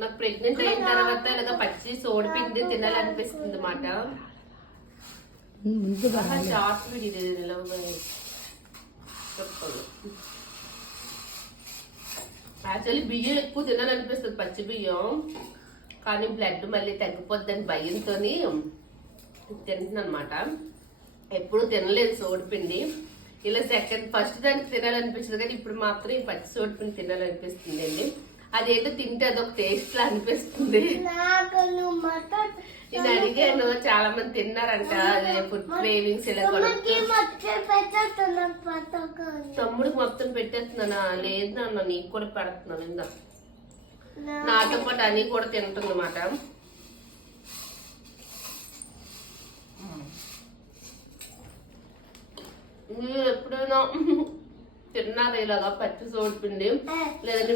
నాకు ప్రెగ్నెంట్ అయిన తర్వాత ఇలాగ పచ్చి సోడిపిండి తినాలనిపిస్తుంది అన్నమాట. షార్ట్ వీడియో యాక్చువల్లీ బియ్యం ఎక్కువ తినాలనిపిస్తుంది పచ్చి బియ్యం, కానీ బ్లడ్ మళ్ళీ తగ్గిపోద్దని భయంతో తింటున్నాను అనమాట. ఎప్పుడు తినలేదు సోడిపిండి. ఇలా ఫస్ట్ దానికి తినాలనిపిస్తుంది, కానీ ఇప్పుడు మాత్రం ఈ పచ్చి సోడిపిండి తినాలనిపిస్తుంది అండి. అదేంటో తింటే అదొక టేస్ట్ లా అనిపిస్తుంది. నేను అడిగాను, చాలా మంది తిన్నారంట ఫుడ్ క్రేవింగ్స్ ఇలా. తమ్ముడికి మొత్తం పెట్టేస్తున్నానా? లేదు నాన్న, నీకు కూడా పెడుతున్నాను. ఇందా నాతో పాటు అని కూడా తింటుంది అన్నమాట. మీరు ఎప్పుడైనా తిన్నారా ఇలాగా పచ్చి సోడిపిండి? లేదంటే